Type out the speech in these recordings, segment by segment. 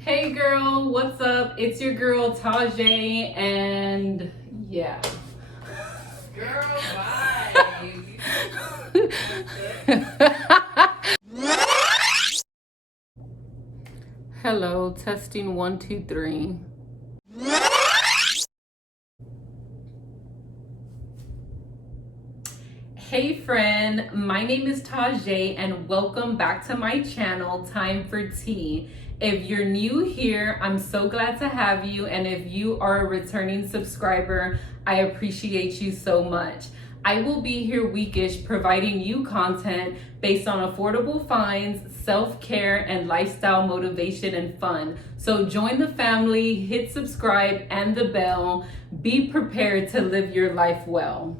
Hey girl, what's up? It's your girl Tajay, and yeah. Girl, bye. Hello, testing 1, 2, 3. Hey friend, my name is Tajay and welcome back to my channel, Time for Tea. If you're new here, I'm so glad to have you, and if you are a returning subscriber, I appreciate you so much. I will be here weekish providing you content based on affordable finds, self-care, and lifestyle motivation and fun. So join the family, hit subscribe and the bell. Be prepared to live your life well.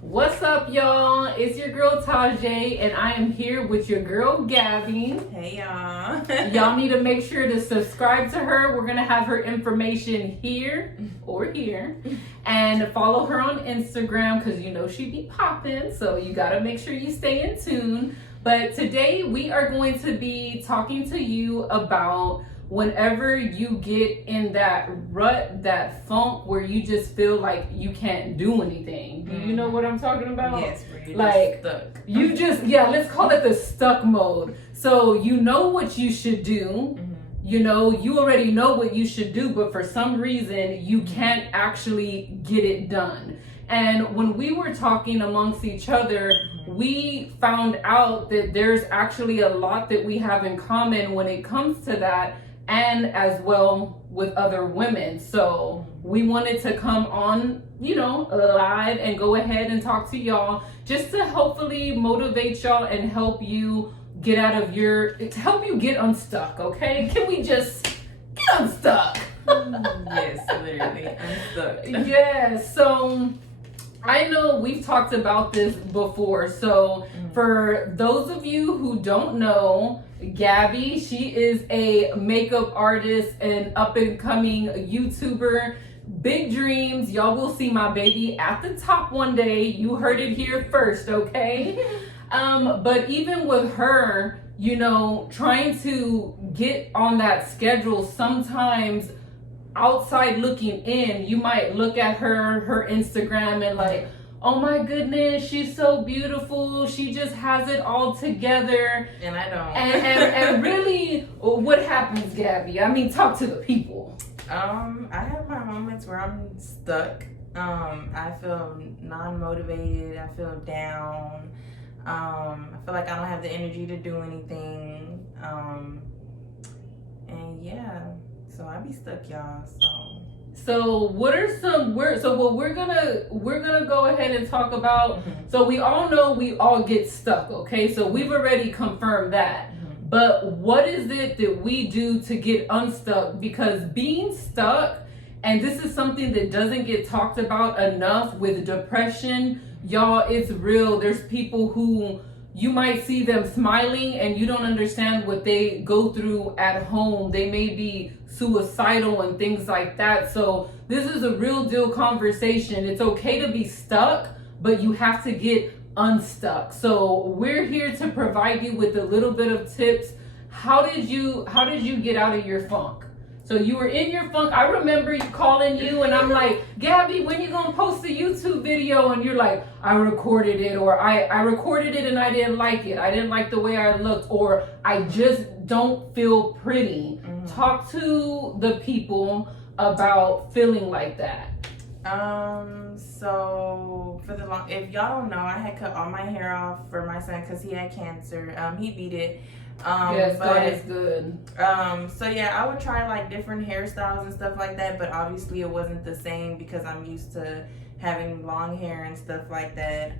What's up, y'all? It's your girl Tajay, and I am here with your girl Gabby. Hey, y'all. Y'all need to make sure to subscribe to her. We're gonna have her information here or here, and follow her on Instagram because you know she be popping. So you gotta make sure you stay in tune. But today we are going to be talking to you about whenever you get in that rut, that funk where you just feel like you can't do anything. Do you know what I'm talking about? Yes, where you're like just stuck. You just, let's call it the stuck mode. So you know what you should do. You know, you already know what you should do, but for some reason you can't actually get it done. And when we were talking amongst each other, we found out that there's actually a lot that we have in common when it comes to that, and as well with other women. So we wanted to come on, live and go ahead and talk to y'all just to hopefully motivate y'all and help you get help you get unstuck, okay? Can we just get unstuck? Yes, literally, unstuck. Yeah, so I know we've talked about this before. So for those of you who don't know, Gabby, she is a makeup artist and up and coming YouTuber. Big dreams. Y'all will see my baby at the top one day. You heard it here first, okay? But even with her, trying to get on that schedule, sometimes outside looking in, you might look at her Instagram and like, oh my goodness, she's so beautiful. She just has it all together. And I don't. And really, what happens, Gabby? I mean, talk to the people. I have my moments where I'm stuck. I feel non-motivated. I feel down. I feel like I don't have the energy to do anything. And yeah, so I be stuck, y'all. So what are some words? So what we're gonna go ahead and talk about. So we all know we all get stuck, okay? So we've already confirmed that. But what is it that we do to get unstuck? Because being stuck, and this is something that doesn't get talked about enough with depression, y'all, it's real. There's people who you might see them smiling and you don't understand what they go through at home. They may be suicidal and things like that. So this is a real deal conversation. It's okay to be stuck, but you have to get unstuck. So we're here to provide you with a little bit of tips. How did you get out of your funk? So you were in your funk. I remember you calling you and I'm like, Gabby, when you gonna post a YouTube video? And you're like, I recorded it, or I recorded it and I didn't like it. I didn't like the way I looked, or I just don't feel pretty. Talk to the people about feeling like that. So if y'all don't know, I had cut all my hair off for my son because he had cancer. He beat it. Yes, that is good. So yeah, I would try like different hairstyles and stuff like that, but obviously it wasn't the same because I'm used to having long hair and stuff like that.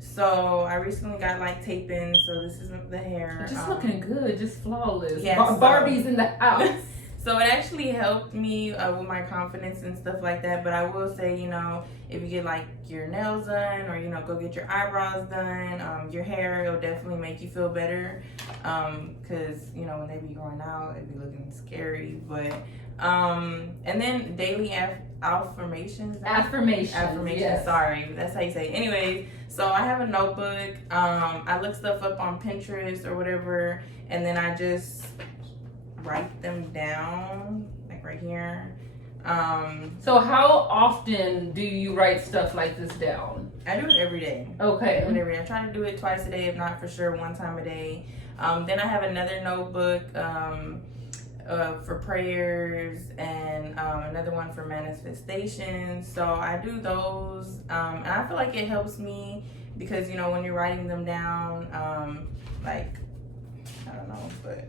So I recently got like tape-ins, so this is the hair. Just looking good, just flawless. Yes, Barbie's in the house. So it actually helped me with my confidence and stuff like that. But I will say, if you get like your nails done or, go get your eyebrows done, your hair, it'll definitely make you feel better. Cause when they be growing out, it'd be looking scary. But, and then daily affirmations. Yes. Sorry, that's how you say it. Anyways, so I have a notebook. I look stuff up on Pinterest or whatever. And then I just write them down, like right here. So how often do you write stuff like this down? I do it every day. Okay. I try to do it twice a day, if not for sure one time a day. Then I have another notebook for prayers, and another one for manifestations. So I do those, and I feel like it helps me because, you know, when you're writing them down, like, I don't know, but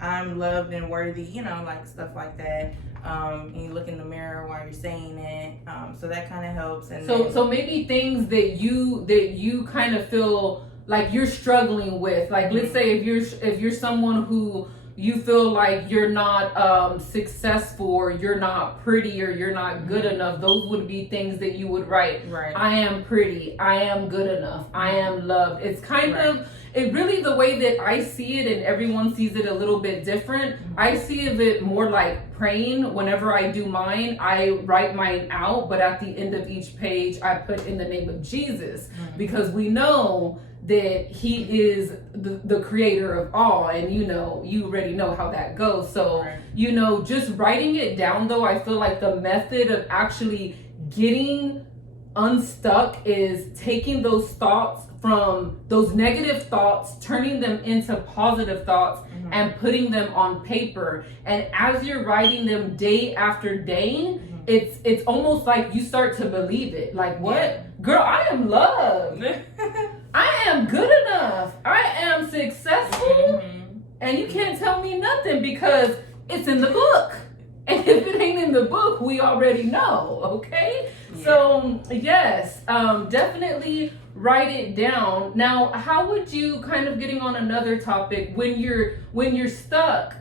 I'm loved and worthy, you know, like stuff like that. And you look in the mirror while you're saying it, so that kind of helps. And so maybe things that you kind of feel like you're struggling with, like let's say if you're someone who you feel like you're not successful, or you're not pretty, or you're not good enough, those would be things that you would write. Right. I am pretty, I am good enough, I am loved. It's kind of, it really, the way that I see it, and everyone sees it a little bit different. I see it more like praying. Whenever I do mine, I write mine out, but at the end of each page, I put in the name of Jesus, because we know that he is the creator of all, and you know, you already know how that goes. So, you know, just writing it down though, I feel like the method of actually getting unstuck is taking those thoughts, from those negative thoughts, turning them into positive thoughts, and putting them on paper. And as you're writing them day after day, it's almost like you start to believe it. Like, what? Girl, I am loved. I am good enough. I am successful. And you can't tell me nothing because it's in the book. And if it ain't in the book, we already know, okay? Yeah. So, yes, definitely write it down. Now, how would you, kind of getting on another topic, when you're stuck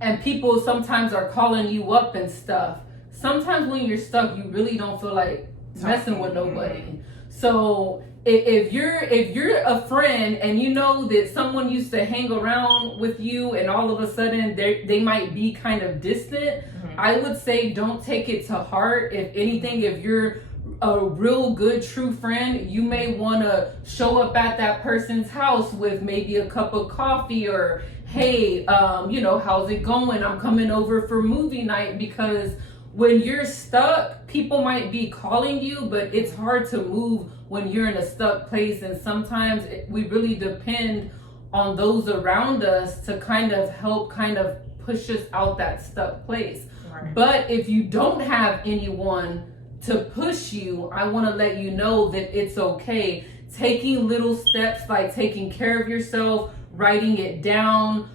and people sometimes are calling you up and stuff, sometimes when you're stuck, you really don't feel like messing with nobody. So if you're a friend and you know that someone used to hang around with you and all of a sudden they might be kind of distant, I would say don't take it to heart. If anything, if you're a real good true friend, you may want to show up at that person's house with maybe a cup of coffee, or hey, you know, how's it going? I'm coming over for movie night. Because when you're stuck, people might be calling you, but it's hard to move when you're in a stuck place. And sometimes we really depend on those around us to kind of help kind of push us out that stuck place. Right. But if you don't have anyone to push you, I want to let you know that it's okay. Taking little steps, like taking care of yourself, writing it down,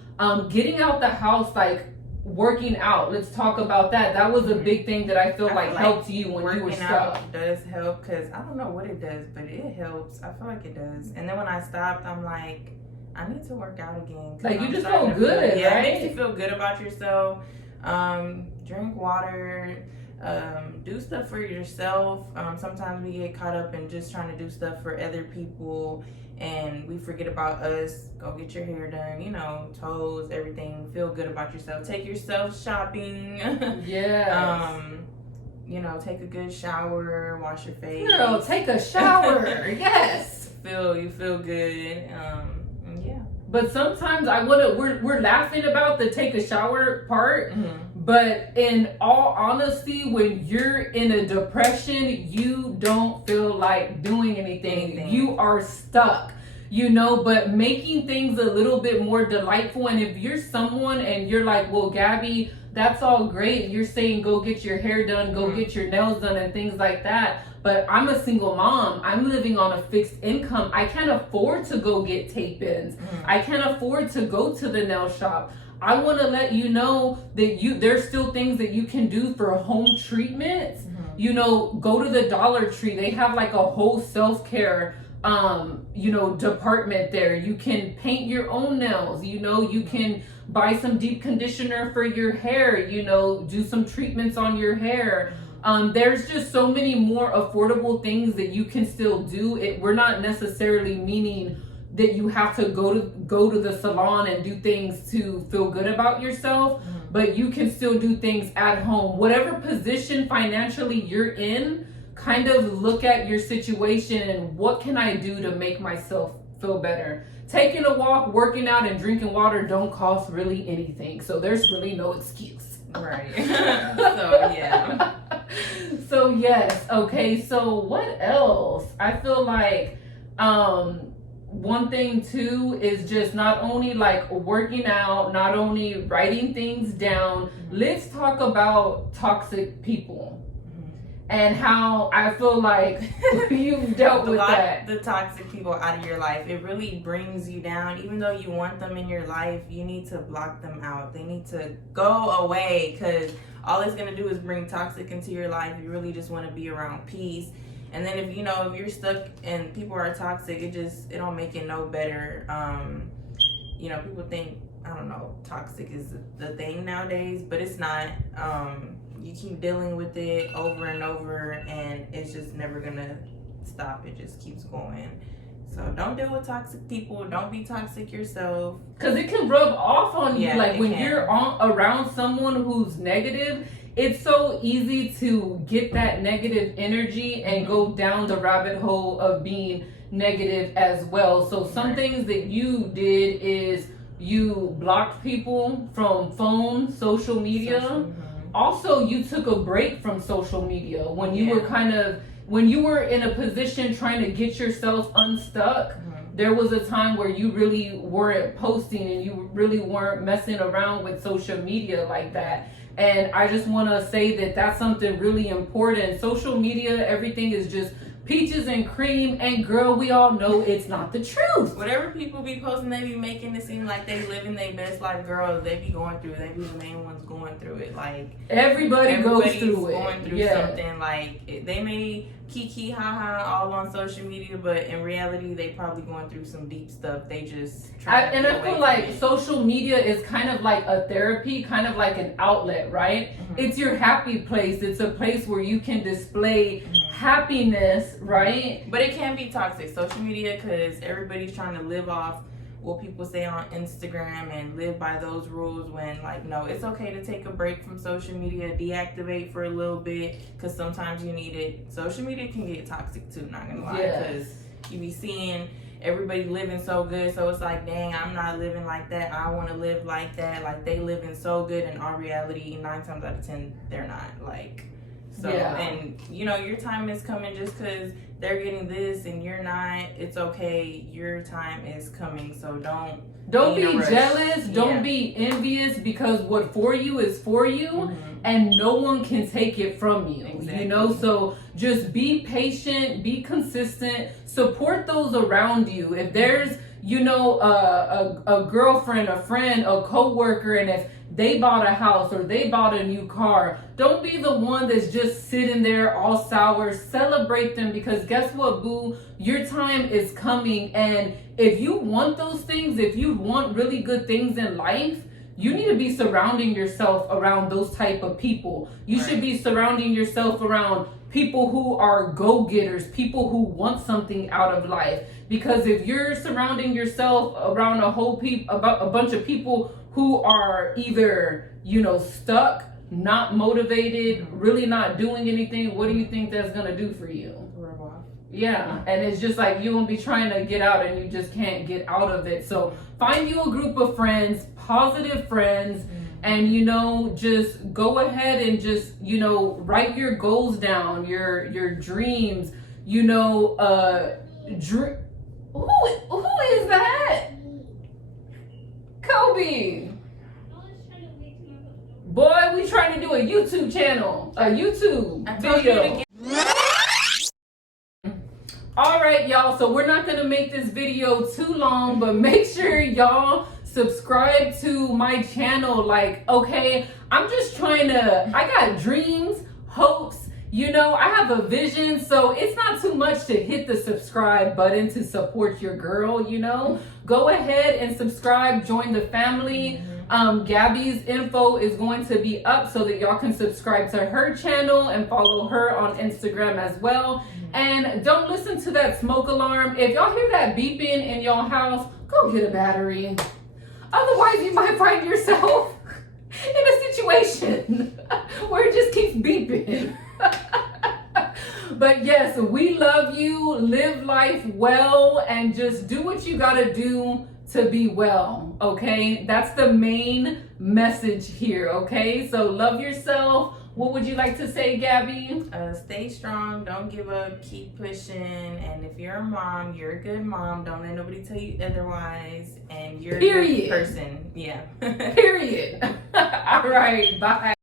getting out the house, like working out. Let's talk about that. That was a big thing that I feel like helped you when you were stuck. Working out does help, because I don't know what it does, but it helps. I feel like it does. And then when I stopped, I'm like, I need to work out again. Like, you just feel good, right? Yeah, it makes you feel good about yourself. Drink water. Do stuff for yourself. Sometimes we get caught up in just trying to do stuff for other people, and we forget about us. Go get your hair done, you know, toes, everything. Feel good about yourself. Take yourself shopping. Yeah. You know, take a good shower, wash your face. Girl, take a shower. Yes. You feel good. Yeah. But sometimes we're laughing about the take a shower part. But in all honesty, when you're in a depression, you don't feel like doing anything. You are stuck, you know. But making things a little bit more delightful. And if you're someone and you're like, well, Gabby, that's all great. You're saying go get your hair done, go get your nails done and things like that. But I'm a single mom. I'm living on a fixed income. I can't afford to go get tape-ins. I can't afford to go to the nail shop. I want to let you know that there's still things that you can do for home treatments. You know, go to the Dollar Tree. They have like a whole self-care you know, department there. You can paint your own nails. You know, you can buy some deep conditioner for your hair, you know, do some treatments on your hair. There's just so many more affordable things that you can still do. We're not necessarily meaning that you have to go to the salon and do things to feel good about yourself, but you can still do things at home. Whatever position financially you're in, kind of look at your situation and what can I do to make myself feel better? taking a walk, working out, and drinking water don't cost really anything. So there's really no excuse. Right. So, yeah. So, yes. Okay. So, what else? I feel like one thing too is just not only like working out, not only writing things down. Let's talk about toxic people and how I feel like you've dealt with that. The toxic people out of your life, it really brings you down. Even though you want them in your life, you need to block them out. They need to go away, because all it's going to do is bring toxic into your life. You really just want to be around peace. And then if you're stuck and people are toxic, it don't make it no better. People think, I don't know, toxic is the thing nowadays, but it's not. You keep dealing with it over and over, and it's just never gonna stop. It just keeps going. So don't deal with toxic people. Don't be toxic yourself, because it can rub off on you. Yeah, Like when you're around someone who's negative, it's so easy to get that negative energy and go down the rabbit hole of being negative as well. So some things that you did is you blocked people from phone, social media. Also, you took a break from social media when you were in a position trying to get yourself unstuck. There was a time where you really weren't posting and you really weren't messing around with social media like that. And I just want to say that that's something really important. Social media, everything is just peaches and cream, and girl, we all know it's not the truth. Whatever people be posting, they be making it seem like they living their best life. Girl, they be going through it. They be the main ones going through it. Like everybody's goes through it. Going through something. Like they may kiki haha all on social media, but in reality, they probably going through some deep stuff. They just I feel like social media is kind of like a therapy, kind of like an outlet, right? It's your happy place. It's a place where you can display happiness, right? But it can be toxic, social media, because everybody's trying to live off what people say on Instagram and live by those rules, when no, it's okay to take a break from social media, deactivate for a little bit, because sometimes you need it. Social media can get toxic too, not gonna lie, because you be seeing everybody living so good, so it's like, dang, I'm not living like that. I want to live like that. Like they living so good, and our reality 9 times out of 10 they're not. And your time is coming. Just because they're getting this and you're not, it's okay. Your time is coming. So don't be jealous. Don't be envious, because what for you is for you, and no one can take it from you. Exactly. So just be patient, be consistent, support those around you. If there's a girlfriend, a friend, a coworker, and if they bought a house or they bought a new car, don't be the one that's just sitting there all sour. Celebrate them, because guess what, boo? Your time is coming, and if you want those things, if you want really good things in life, you need to be surrounding yourself around those type of people. You should be surrounding yourself around people who are go-getters, people who want something out of life. Because if you're surrounding yourself around a bunch of people who are either, stuck, not motivated, really not doing anything, what do you think that's gonna do for you? Rub off. Yeah, and it's just like you're gonna be trying to get out and you just can't get out of it. So find you a group of friends, positive friends, and just go ahead and just write your goals down, your dreams. Who is that? Kobe. Boy, we trying to do a YouTube channel, a YouTube video. All right, y'all. So we're not gonna make this video too long, but make sure y'all subscribe to my channel. Okay, I'm just trying to. I got dreams, hopes. I have a vision, so it's not too much to hit the subscribe button to support your girl. Go ahead and subscribe, join the family. Gabby's info is going to be up so that y'all can subscribe to her channel and follow her on Instagram as well. And don't listen to that smoke alarm. If y'all hear that beeping in your house, go get a battery. Otherwise, you might find yourself in a situation where it just keeps beeping. But yes, we love you. Live life well and just do what you gotta do to be well, okay? That's the main message here, okay? So love yourself. What would you like to say, Gabby? Stay strong. Don't give up. Keep pushing. And if you're a mom, you're a good mom. Don't let nobody tell you otherwise. And you're a good person. Yeah. Period. All right. Bye.